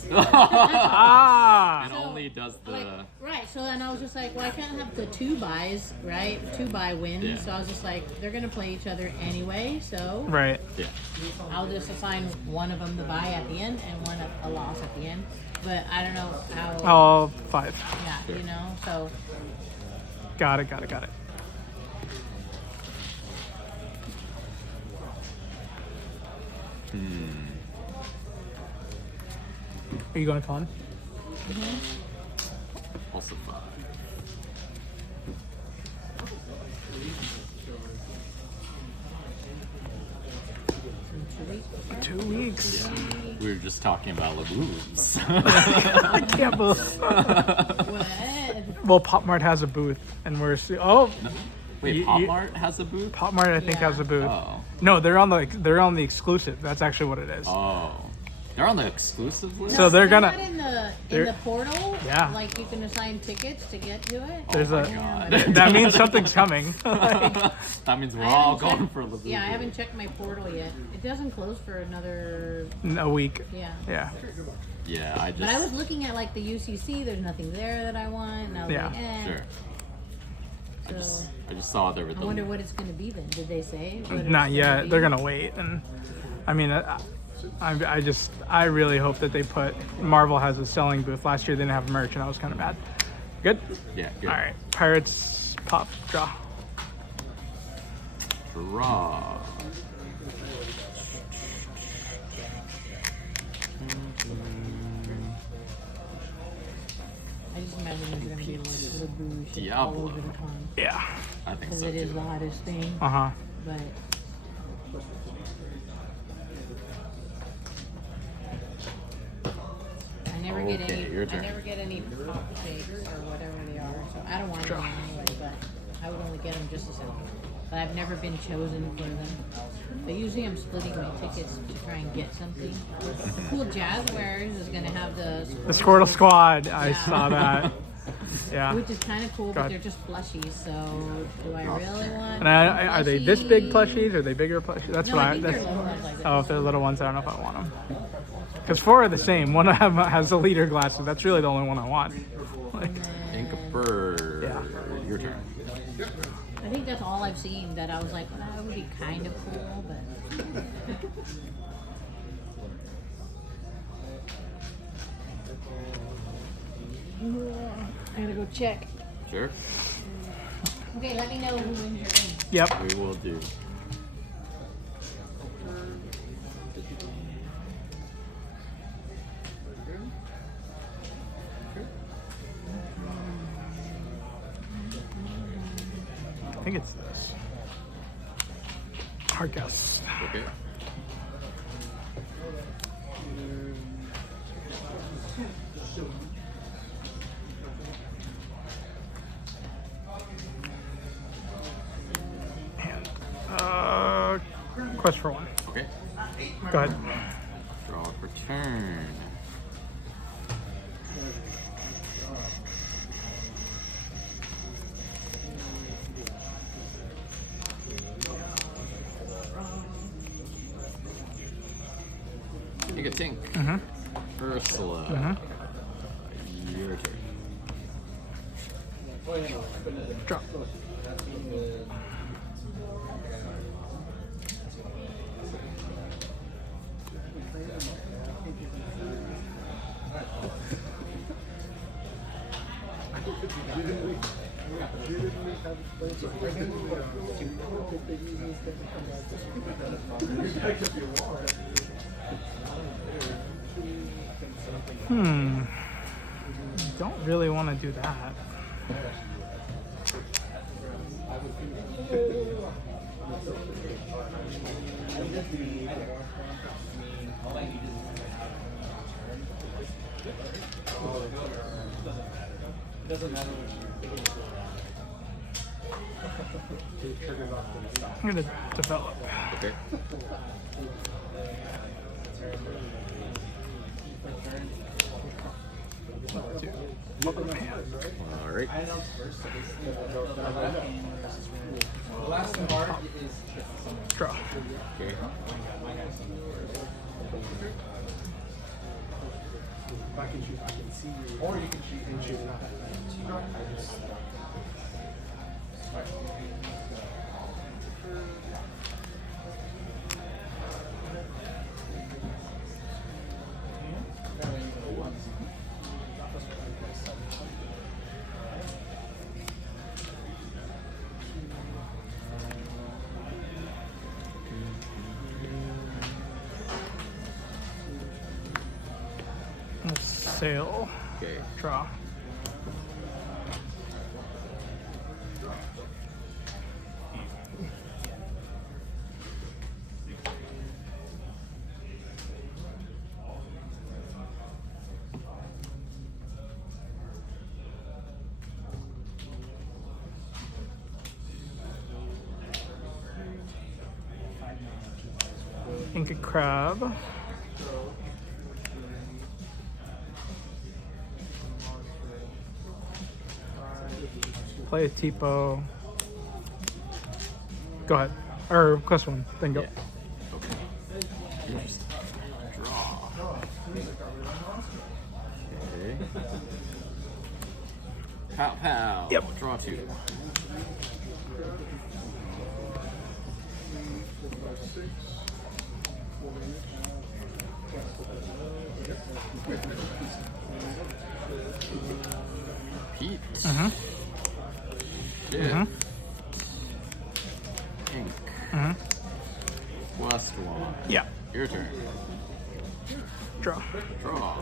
box. Ah. And only does the... Like, right, so then I was just like, well, I can't have the 2 buys, right? 2 buy wins. Yeah. So I was just like, they're going to play each other anyway, so Right. Yeah. I'll just assign one of them the buy at the end and one a loss at the end. But I don't know how... All 5. Yeah, you know, so... Got it. Are you going con? Also 5. in 2 weeks. Yeah. We were just talking about Laboobs. I can't believe. What? Well, Pop Mart has a booth, and we're Wait, Pop Mart has a booth? Pop Mart, I think, Yeah. has a booth. Oh. No, they're on the exclusive. That's actually what it is. Oh. They're on the exclusive list? So they're gonna- not in the they're- portal. Yeah. Like you can assign tickets to get to it. There's my a God. that means something's coming. That means we're I all haven't going checked- for Labubu. Yeah, I haven't checked my portal yet. It doesn't close for another. A week. Yeah. Yeah. Yeah, I just... But I was looking at like the UCC. There's nothing there that I want. And I was Yeah. like, eh. Sure. So I just saw there with I the... wonder what it's gonna be then. Did they say? what it's Not yet. be? They're gonna wait, and I mean, I really hope that they put Marvel has a selling booth. Last year they didn't have merch, and that was kind of bad. Good. Yeah, good. All right. Pirates pop draw. Draw. I just imagine there's gonna be like Labubu shit all Diablo. over the con Yeah. I think because so it is too. the hottest thing. Uh huh. But I never get Okay, any. your I turn. never get any pop shakes or whatever they are. So I don't want Sure. them anyway. But I would only get them just to sell. But I've never been chosen for them. But usually I'm splitting my tickets to try and get something. The cool Jazz Wares is gonna have the The Squirtle Squad. I Yeah. saw that. Yeah. which is kind of cool, God. but they're just plushies. So do I really want? And are they this big plushie? plushies? Are they bigger plushies? That's No, what I I. think That's, they're little ones like oh, if they're little ones, I don't know if I want them. Because 4 are the same. One of them has the leader glasses. That's really the only one I want. Like, Inkabird. Yeah. Your turn. I think that's all I've seen that I was like, well, that would be kind of cool, but. I gotta go check. Sure. Okay, let me know who wins your game. yep. We will do. I think it's this. Hard guess. Okay. And quest for 1. Okay. Go ahead. Draw for turn. Take a tink. Ursula. Your turn. Draw. Don't really want to do that. I'm gonna develop. Okay. All right. Draw. Okay. Sail. Okay. Draw. Inca crab. Play a Tipo. Go ahead. Or quest one, then go. Yeah. Okay. Interesting. Draw. Okay. Pow pow. Yep. Draw 2. Pete. Shit. Ink. Quest 1. Yeah. Your turn. Draw. Draw.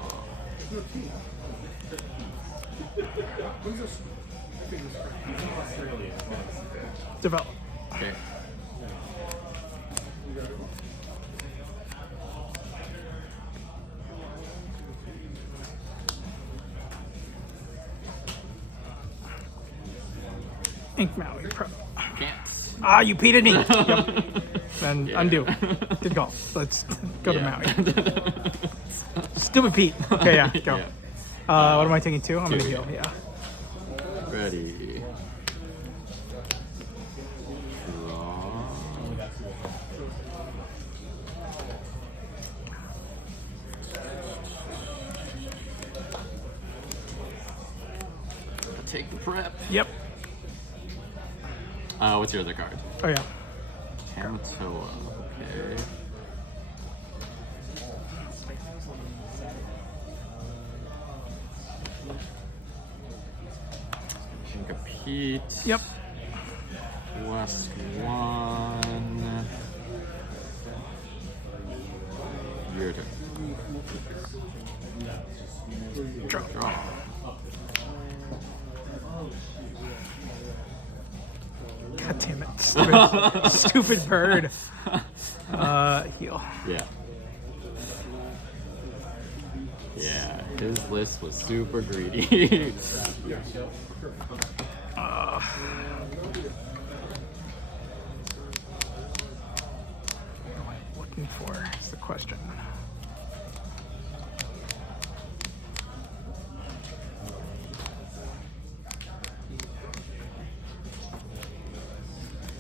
Develop. Okay. Ink Maui Pro. Can't. Ah, you peated me. Yep. Then Yeah. undo. Good call. Let's go to Yeah. Maui. Stupid Pete. Okay, yeah, go. Yeah. What am I taking? 2? I'm gonna Two. heal. Yeah. Ready. Draw. Take the prep. Yep. What's your other card? Oh yeah. Kamatoa. Okay. Pete. Yep. West 1. Your turn. Draw. Draw. God damn it. Stupid, stupid bird. Heal. Yeah. Yeah, his list was super greedy. What am I looking for is the question.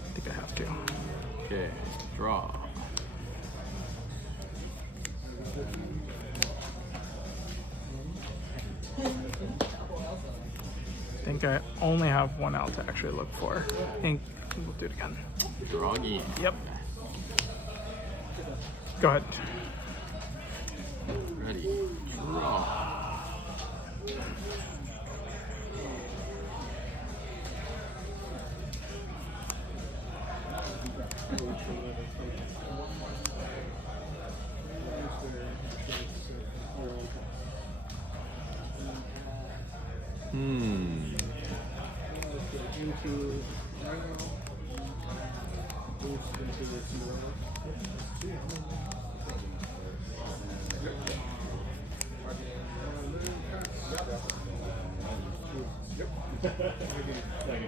I think I have to. Okay, draw. I think I only have one out to actually look for. Ink. We'll do it again. Draw again. Yep. Go ahead. Ready. Draw.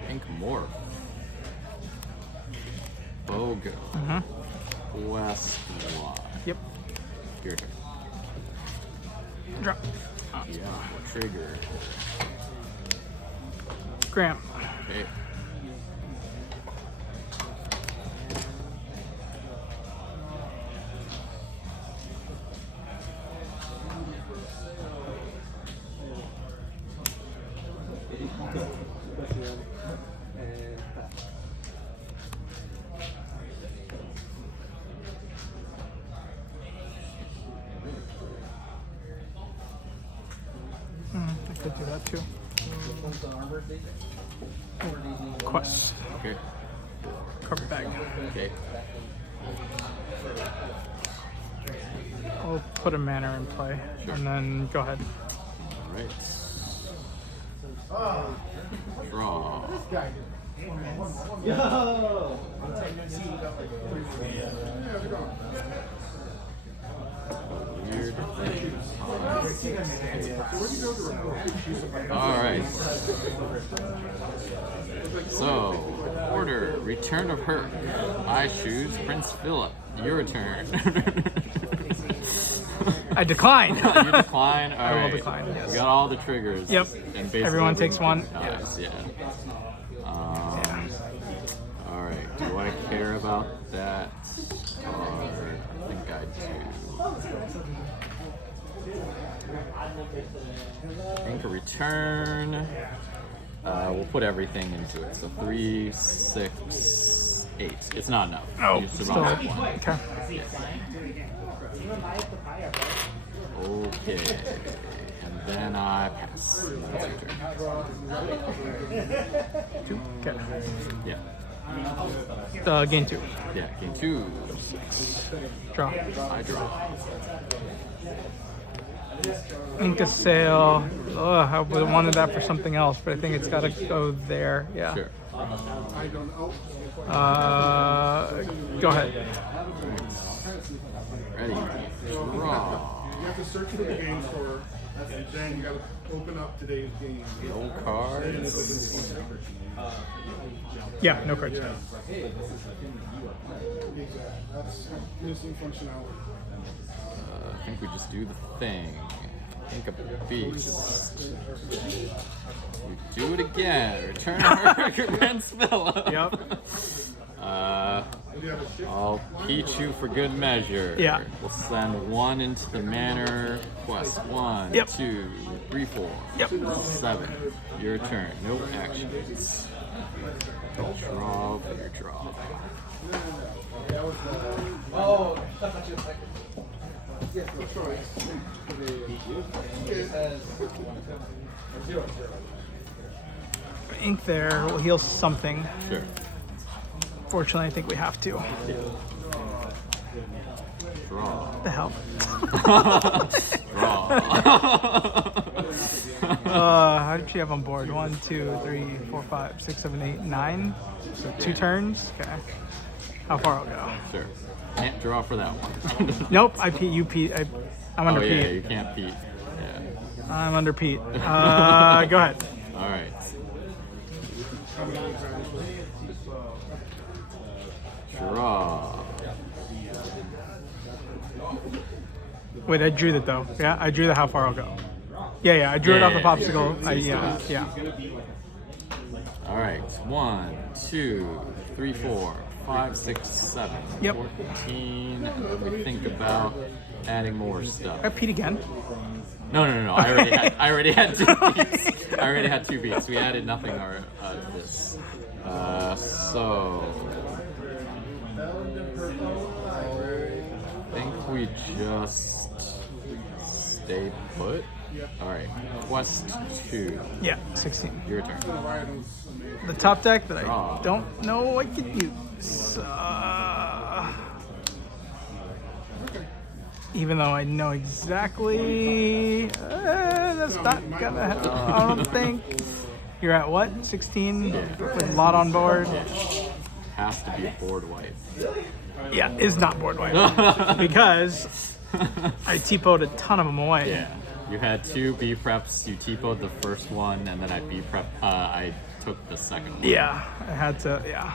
Pink morph. Bogo. West Y. Yep. Your turn. Drop. Yeah. Trigger. Graham. Okay. could do that too. Quest. Okay. Carpet bag. Okay. I'll put a mana in play, and then go ahead. All right. Draw. Weird thing. All right. So, order, return of her. I choose Prince Philip. Your turn. I decline. You decline? All I will right. decline, yes. We got all the triggers. Yep. And basically Everyone takes one. Nice, yeah. Yeah. All right. Do I care about that? Or I think I do. Ink a return. We'll put everything into it. So 3, 6, 8. It's not enough. Oh, You still. survive one. Okay. Okay. And then I pass. That's your turn. Okay. Yeah. Gain 2. Yeah. Game 2. Draw. I draw. Inca Sail. Ugh, I would have wanted that for something else, but I think it's got to go there. Yeah. Sure. Go ahead. Ready. Draw. You have to search for the game store, and then you got to open up today's game. No cards. Yeah, no cards. Exactly. That's missing functionality. I think we just do the thing. Think of a beast. We do it again. Return her Prince Philip. Yep. I'll peach you for good measure. Yeah. We'll send 1 into the manor quest. 1, Yep. 2, 3, 4, Yep. 7. Your turn. No actions. Draw for your draw. Ink there will heal something. Sure. Fortunately, I think we have to. Draw. What the hell? Draw. How did she have on board? 1, 2, 3, 4, 5, 6, 7, 8, 9. So 2 turns. Okay. How far I'll go? Sure. Can't draw for that one. Nope. I Pete. You Pete. I'm under Oh yeah, Pete. you can't Pete. Yeah. I'm under Pete. Go ahead. All right. Draw. Wait, I drew that though. Yeah, I drew the how far I'll go. Yeah, I drew it off a popsicle. Yeah. All right. 1, 2, 3, 4, 5, 6, 7. Yep. 14. Let me think about adding more stuff. I Pete again. No. I already had 2 beats. I already had 2 beats. We added nothing to this. So I think we just stay put. All right. Quest 2. Yeah, 16. Your turn. The top deck that I Draw. don't know I could use. Even though I know exactly, that's not gonna happen. I don't think. You're at what? 16 with a lot on board. Has to be a board wipe. Yeah, is not board wipe because I T-po'd a ton of them away. Yeah. You had 2 B preps. You T-po'd the first one, and then I B prep. I took the second one. Yeah, I had to. Yeah.